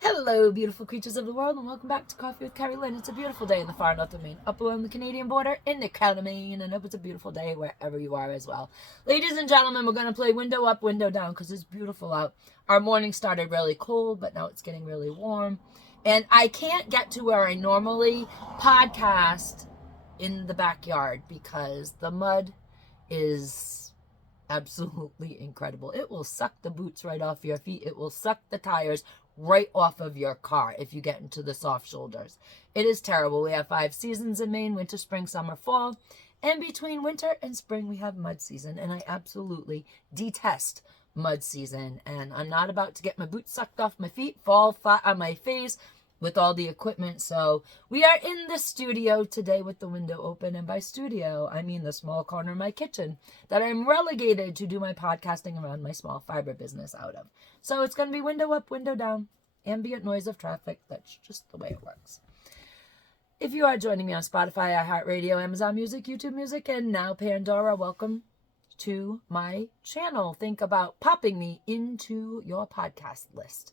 Hello, beautiful creatures of the world, and welcome back to Coffee with Kerri-Lynn. It's a beautiful day in the far north of Maine, up along the Canadian border in the crown of Maine, and I hope it's a beautiful day wherever you are as well. Ladies and gentlemen, we're going to play window up, window down, because it's beautiful out. Our morning started really cold, but now it's getting really warm. And I can't get to where I normally podcast in the backyard because the mud is absolutely incredible. It will suck the boots right off your feet. It will suck the tires right off of your car if you get into the soft shoulders. It is terrible. We have 5 seasons in Maine: winter, spring, summer, fall. And between winter and spring, we have mud season. And I absolutely detest mud season. And I'm not about to get my boots sucked off my feet, fall flat on my face with all the equipment. So we are in the studio today with the window open. And by studio, I mean the small corner of my kitchen that I'm relegated to do my podcasting around my small fiber business out of. So it's going to be window up, window down, ambient noise of traffic. That's just the way it works. If you are joining me on Spotify, iHeartRadio, Amazon Music, YouTube Music, and now Pandora, welcome to my channel. Think about popping me into your podcast list.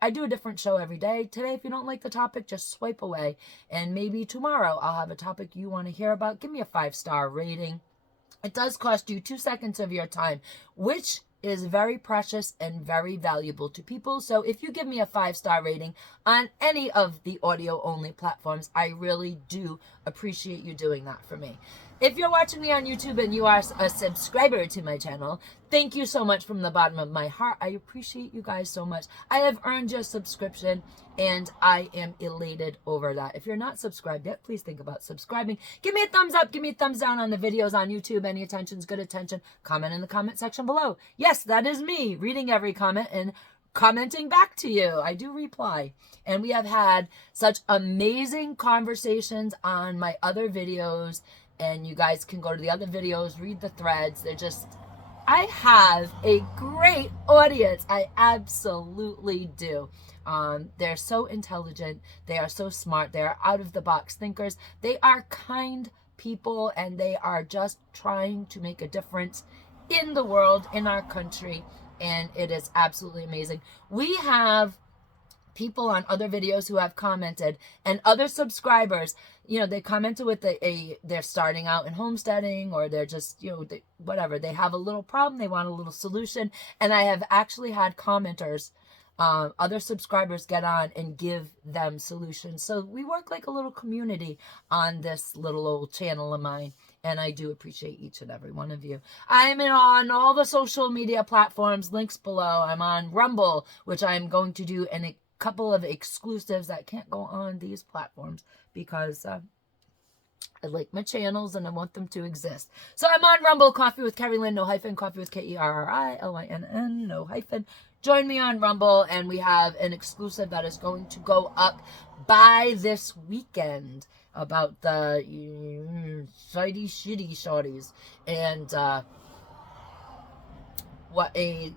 I do a different show every day. Today, if you don't like the topic, just swipe away. And maybe tomorrow I'll have a topic you want to hear about. Give me a 5-star rating. It does cost you 2 seconds of your time, which is very precious and very valuable to people. So if you give me a 5-star rating on any of the audio only platforms, I really do appreciate you doing that for me. If you're watching me on YouTube and you are a subscriber to my channel, thank you so much from the bottom of my heart. I appreciate you guys so much. I have earned your subscription and I am elated over that. If you're not subscribed yet, please think about subscribing. Give me a thumbs up. Give me a thumbs down on the videos on YouTube. Any attention is good attention. Comment in the comment section below. Yes, that is me reading every comment and commenting back to you. I do reply. And we have had such amazing conversations on my other videos. And you guys can go to the other videos, read the threads. I have a great audience. I absolutely do. They're so intelligent. They are so smart. They are out of the box thinkers. They are kind people, and they are just trying to make a difference in the world, in our country. And it is absolutely amazing. We have people on other videos who have commented, and other subscribers, they commented with they're starting out in homesteading, or they're just, whatever. They have a little problem. They want a little solution. And I have actually had commenters, other subscribers get on and give them solutions. So we work like a little community on this little old channel of mine. And I do appreciate each and every one of you. I'm on all the social media platforms, links below. I'm on Rumble, which I'm going to do a couple of exclusives that can't go on these platforms because I like my channels and I want them to exist. So I'm on Rumble, Coffee with Kerri-Lynn, no hyphen, Coffee with Kerrilynn, no hyphen. Join me on Rumble, and we have an exclusive that is going to go up by this weekend about the shitty shorties and what a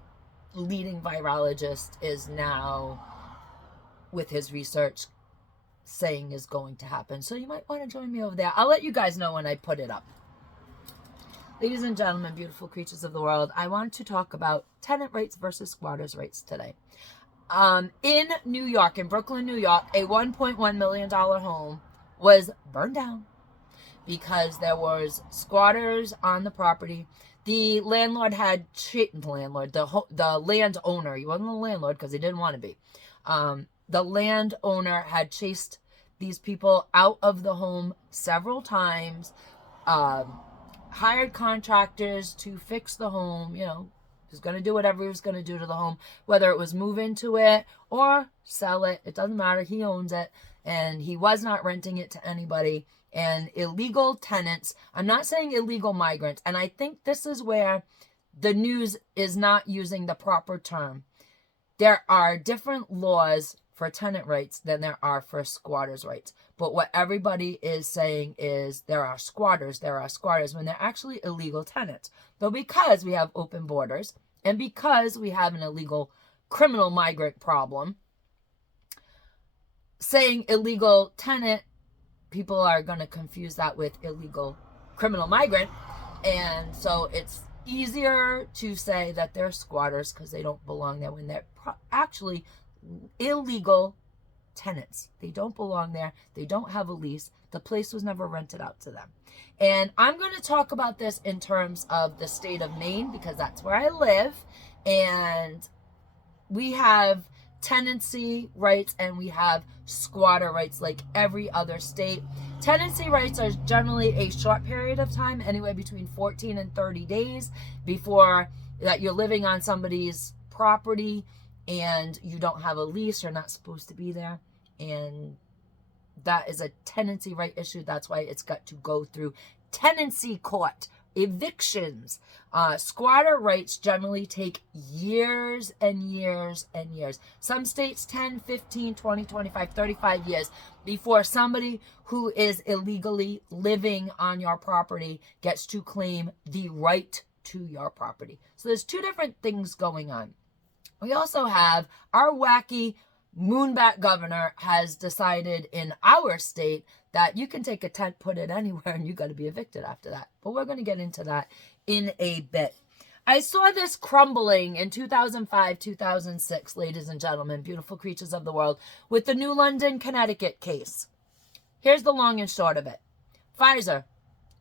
leading virologist is now with his research saying is going to happen. So you might want to join me over there. I'll let you guys know when I put it up. Ladies and gentlemen, beautiful creatures of the world, I want to talk about tenant rates versus squatters rates today. In New York, in Brooklyn, New York, a $1.1 million home was burned down because there was squatters on the property. The landlord had the landowner, he wasn't the landlord because he didn't want to be. The landowner had chased these people out of the home several times, hired contractors to fix the home. He was going to do whatever he was going to do to the home, whether it was move into it or sell it. It doesn't matter. He owns it, and he was not renting it to anybody. And illegal tenants, I'm not saying illegal migrants, and I think this is where the news is not using the proper term. There are different laws for tenant rights than there are for squatters' rights. But what everybody is saying is there are squatters when they're actually illegal tenants. But because we have open borders and because we have an illegal criminal migrant problem, saying illegal tenant, people are going to confuse that with illegal criminal migrant. And so it's easier to say that they're squatters because they don't belong there when they're actually illegal tenants. They don't belong there. They don't have a lease. The place was never rented out to them. And I'm going to talk about this in terms of the state of Maine because that's where I live. And we have tenancy rights and we have squatter rights like every other state. Tenancy rights are generally a short period of time, anywhere between 14 and 30 days before that you're living on somebody's property and you don't have a lease, you're not supposed to be there. And that is a tenancy right issue. That's why it's got to go through tenancy court. Evictions. Squatter rights generally take years and years and years. Some states 10, 15, 20, 25, 35 years before somebody who is illegally living on your property gets to claim the right to your property. So there's two different things going on. We also have our wacky moonbat governor has decided in our state that you can take a tent, put it anywhere, and you got to be evicted after that. But we're going to get into that in a bit. I saw this crumbling in 2005, 2006, ladies and gentlemen, beautiful creatures of the world, with the New London, Connecticut case. Here's the long and short of it. Pfizer,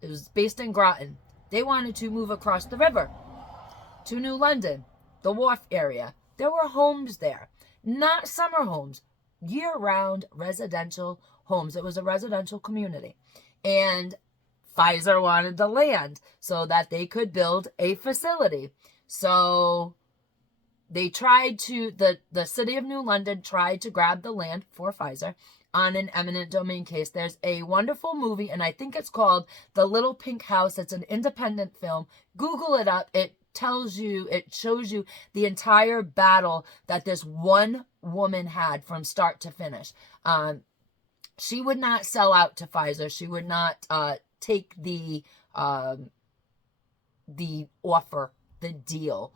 it was based in Groton. They wanted to move across the river to New London, the wharf area. There were homes there, not summer homes, year-round residential homes. It was a residential community. And Pfizer wanted the land so that they could build a facility. So they tried to, the city of New London tried to grab the land for Pfizer on an eminent domain case. There's a wonderful movie, and I think it's called The Little Pink House. It's an independent film. Google it up. It shows you the entire battle that this one woman had from start to finish. She would not sell out to Pfizer. She would not take the offer, the deal,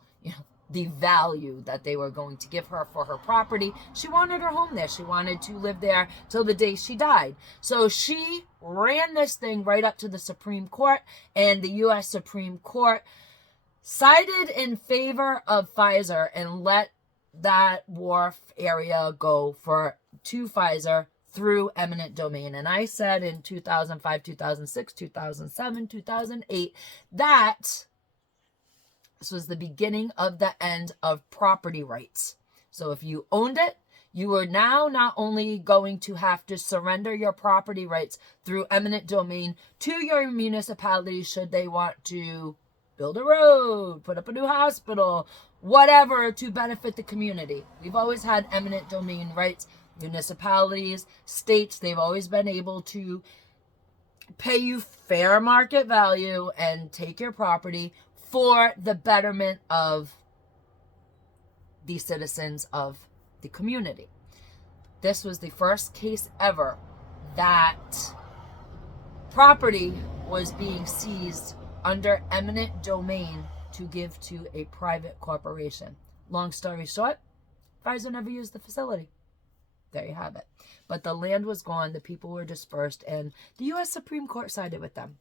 the value that they were going to give her for her property. She wanted her home there. She wanted to live there till the day she died. So she ran this thing right up to the Supreme Court, and the U.S. Supreme Court sided in favor of Pfizer and let that wharf area go to Pfizer through eminent domain. And I said in 2005, 2006, 2007, 2008, that this was the beginning of the end of property rights. So if you owned it, you are now not only going to have to surrender your property rights through eminent domain to your municipality should they want to build a road, put up a new hospital, whatever to benefit the community. We've always had eminent domain rights. Municipalities, states, they've always been able to pay you fair market value and take your property for the betterment of the citizens of the community. This was the first case ever that property was being seized under eminent domain to give to a private corporation. Long story short, Pfizer never used the facility. There you have it. But the land was gone, the people were dispersed, and the U.S. Supreme Court sided with them.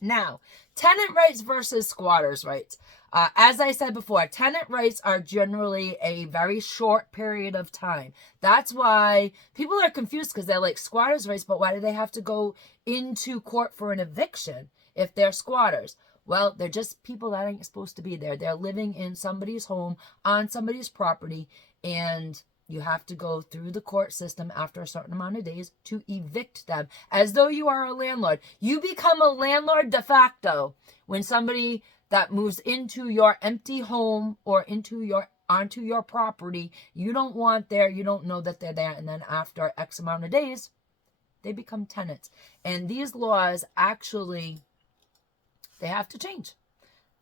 Now, tenant rights versus squatters' rights. As I said before, tenant rights are generally a very short period of time. That's why people are confused because they're like, squatters' rights, but why do they have to go into court for an eviction if they're squatters? Well, they're just people that ain't supposed to be there. They're living in somebody's home, on somebody's property, and you have to go through the court system after a certain amount of days to evict them as though you are a landlord. You become a landlord de facto when somebody that moves into your empty home or onto your property, you don't want there, you don't know that they're there, and then after X amount of days, they become tenants. And these laws actually, they have to change.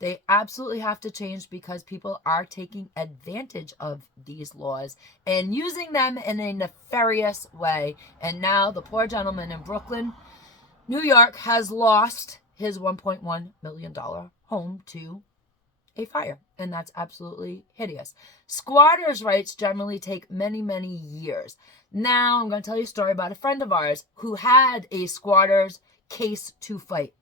They absolutely have to change because people are taking advantage of these laws and using them in a nefarious way. And now the poor gentleman in Brooklyn, New York, has lost his $1.1 million home to a fire. And that's absolutely hideous. Squatters' rights generally take many, many years. Now I'm going to tell you a story about a friend of ours who had a squatter's case to fight.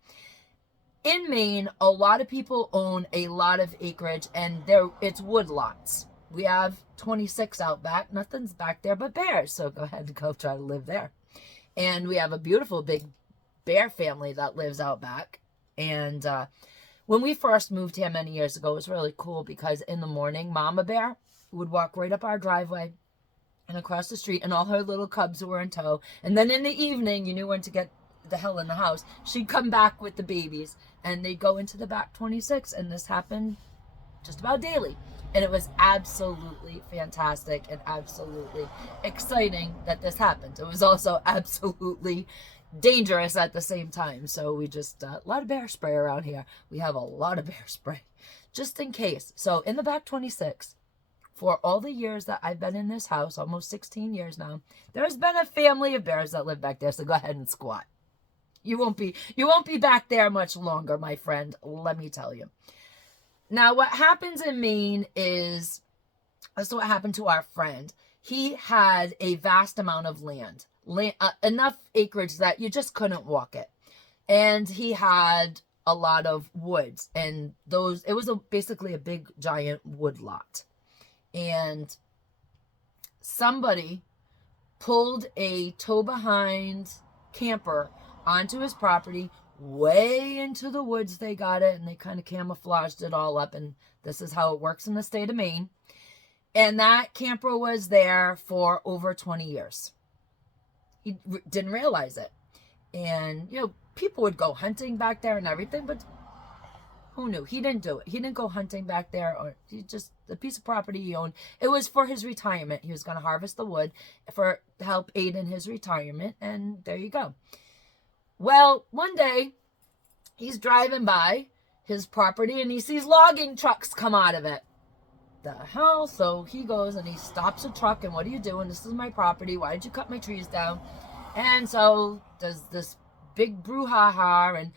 In Maine, a lot of people own a lot of acreage, and it's wood lots. We have 26 out back. Nothing's back there but bears, so go ahead and go try to live there. And we have a beautiful big bear family that lives out back. And when we first moved here many years ago, it was really cool because in the morning, Mama Bear would walk right up our driveway and across the street, and all her little cubs were in tow. And then in the evening, you knew when to get the hell in the house. She'd come back with the babies, and they'd go into the back 26, and this happened just about daily. And it was absolutely fantastic and absolutely exciting that this happened. It was also absolutely dangerous at the same time. So we just, a lot of bear spray around here. We have a lot of bear spray just in case. So in the back 26, for all the years that I've been in this house, almost 16 years now, there's been a family of bears that live back there. So go ahead and squat. You won't be back there much longer, my friend. Let me tell you. Now, what happens in Maine is, that's what happened to our friend. He had a vast amount of land, enough acreage that you just couldn't walk it. And he had a lot of woods, and it was basically a big, giant wood lot. And somebody pulled a tow-behind camper onto his property, way into the woods. They got it, and they kind of camouflaged it all up, and this is how it works in the state of Maine. And that camper was there for over 20 years. He didn't realize it. And, people would go hunting back there and everything, but who knew? He didn't do it. He didn't go hunting back there, or the piece of property he owned. It was for his retirement. He was going to harvest the wood to help aid in his retirement, and there you go. Well, one day, he's driving by his property, and he sees logging trucks come out of it. The hell? So he goes and he stops a truck, and what are you doing? This is my property. Why did you cut my trees down? And so there's this big brouhaha, and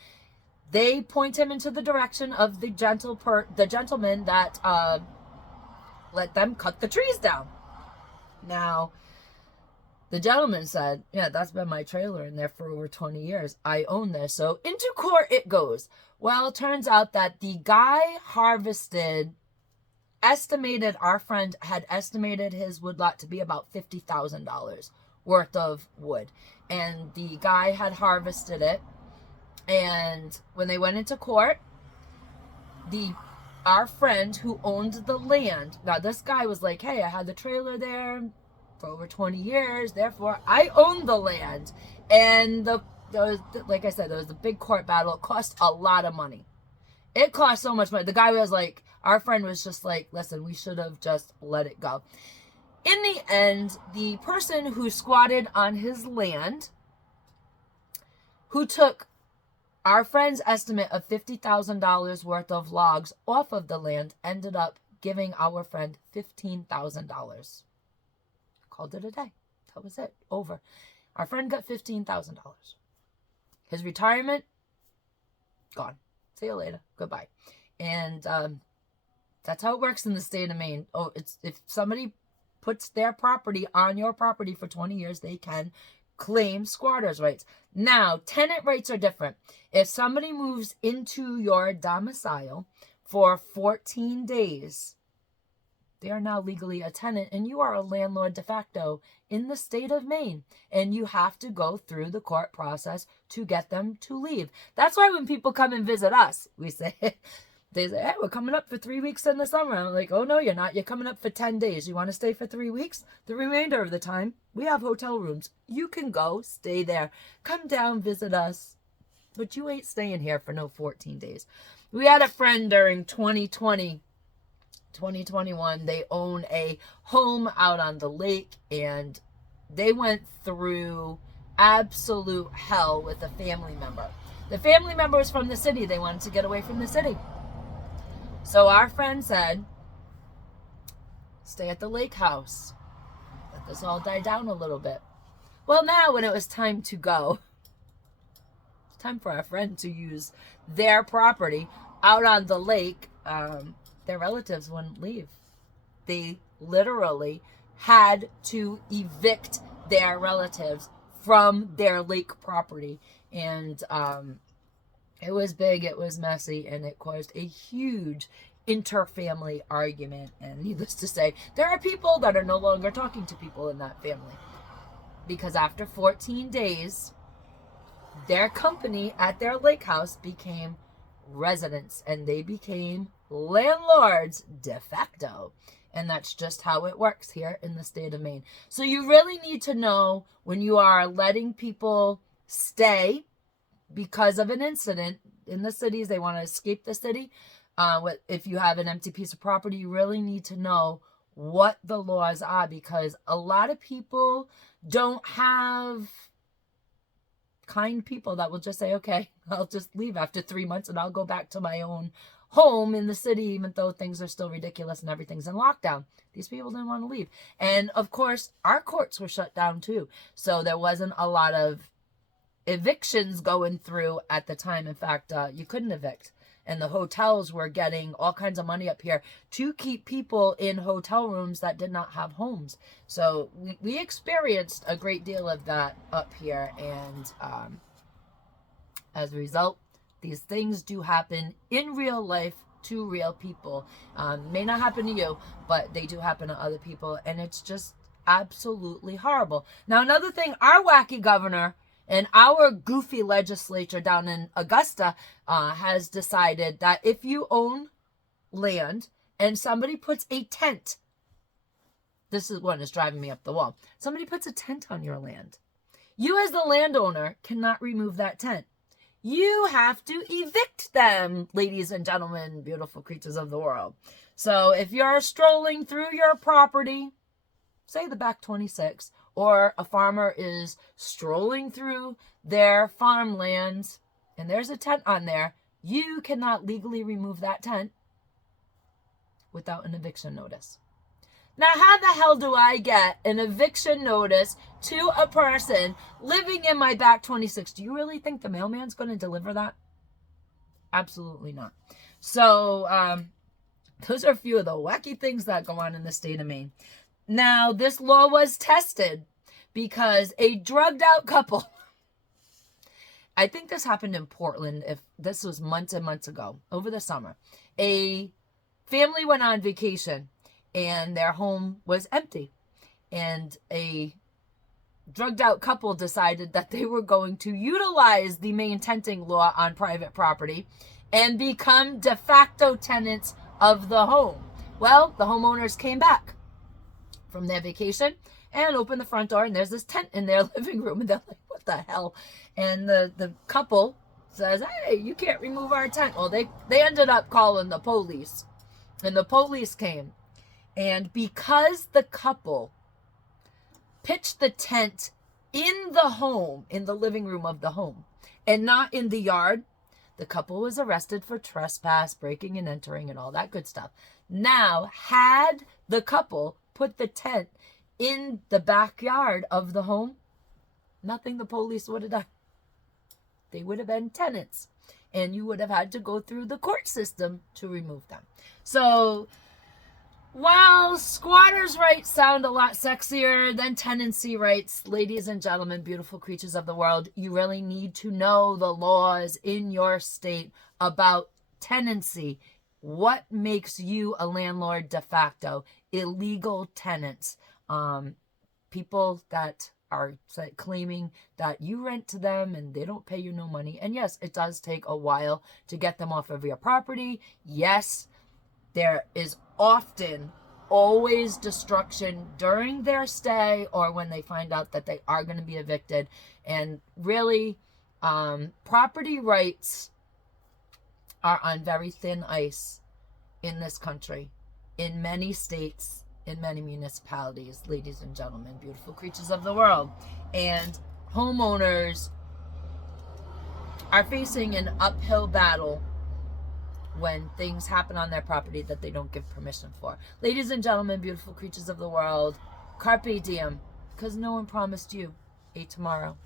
they point him into the direction of the gentleman that let them cut the trees down. Now, the gentleman said, yeah, that's been my trailer in there for over 20 years. I own this. So into court it goes. Well, it turns out that the guy our friend had estimated his woodlot to be about $50,000 worth of wood. And the guy had harvested it. And when they went into court, our friend who owned the land, now this guy was like, hey, I had the trailer there for over 20 years, therefore I own the land. And like I said, there was a big court battle. It cost a lot of money. It cost so much money. The guy was like, our friend was just like, listen, we should have just let it go. In the end, the person who squatted on his land, who took our friend's estimate of $50,000 worth of logs off of the land, ended up giving our friend $15,000. Called it a day. That was it. Over. Our friend got $15,000. His retirement, gone. See you later. Goodbye. And that's how it works in the state of Maine. Oh, if somebody puts their property on your property for 20 years, they can claim squatters' rights. Now, tenant rights are different. If somebody moves into your domicile for 14 days, they are now legally a tenant, and you are a landlord de facto in the state of Maine, and you have to go through the court process to get them to leave. That's why when people come and visit us, they say, hey, we're coming up for 3 weeks in the summer. I'm like, oh, no, you're not. You're coming up for 10 days. You want to stay for 3 weeks? The remainder of the time, we have hotel rooms. You can go, stay there, come down, visit us, but you ain't staying here for no 14 days. We had a friend during 2021, they own a home out on the lake, and they went through absolute hell with a family member. The family member was from the city. They wanted to get away from the city. So our friend said, stay at the lake house. Let this all die down a little bit. Well, now when it was time to go, it's time for our friend to use their property out on the lake, their relatives wouldn't leave. They literally had to evict their relatives from their lake property. And It was big, it was messy, and it caused a huge inter-family argument. And needless to say, there are people that are no longer talking to people in that family. Because after 14 days, their company at their lake house became residents, and they became landlords de facto. And that's just how it works here in the state of Maine. So you really need to know when you are letting people stay because of an incident in the cities. They want to escape the city. If you have an empty piece of property, you really need to know what the laws are, because a lot of people don't have kind people that will just say, okay, I'll just leave after 3 months and I'll go back to my own home in the city, even though things are still ridiculous and everything's in lockdown. These people didn't want to leave. And of course, our courts were shut down too. So there wasn't a lot of evictions going through at the time. In fact, you couldn't evict. And the hotels were getting all kinds of money up here to keep people in hotel rooms that did not have homes. So we experienced a great deal of that up here. And as a result, these things do happen in real life to real people. May not happen to you, but they do happen to other people. And it's just absolutely horrible. Now, another thing, our wacky governor and our goofy legislature down in Augusta has decided that if you own land and somebody puts a tent, this is one is driving me up the wall. Somebody puts a tent on your land. You as the landowner cannot remove that tent. You have to evict them, ladies and gentlemen, beautiful creatures of the world. So if you're strolling through your property, say the back 26, or a farmer is strolling through their farmlands and there's a tent on there, you cannot legally remove that tent without an eviction notice. Now, how the hell do I get an eviction notice to a person living in my back 26? Do you really think the mailman's going to deliver that? Absolutely not. So, those are a few of the wacky things that go on in the state of Maine. Now, this law was tested because a drugged out couple, I think this happened in Portland, if this was months and months ago, over the summer. A family went on vacation and their home was empty. And a drugged out couple decided that they were going to utilize the Maine tenting law on private property and become de facto tenants of the home. Well, the homeowners came back from their vacation and opened the front door, and there's this tent in their living room, and they're like, what the hell? And the couple says, hey, you can't remove our tent. Well, they ended up calling the police, and the police came. And because the couple pitched the tent in the home, in the living room of the home, and not in the yard, the couple was arrested for trespass, breaking and entering, and all that good stuff. Now, had the couple put the tent in the backyard of the home, nothing the police would have done. They would have been tenants, and you would have had to go through the court system to remove them. So, while squatters' rights sound a lot sexier than tenancy rights, ladies and gentlemen, beautiful creatures of the world, you really need to know the laws in your state about tenancy. What makes you a landlord de facto? Illegal tenants. People that are claiming that you rent to them and they don't pay you no money. And yes, it does take a while to get them off of your property. Yes, there is often always destruction during their stay or when they find out that they are going to be evicted. And really, property rights are on very thin ice in this country, in many states, in many municipalities, ladies and gentlemen, beautiful creatures of the world. And homeowners are facing an uphill battle when things happen on their property that they don't give permission for. Ladies and gentlemen, beautiful creatures of the world, carpe diem, because no one promised you a tomorrow.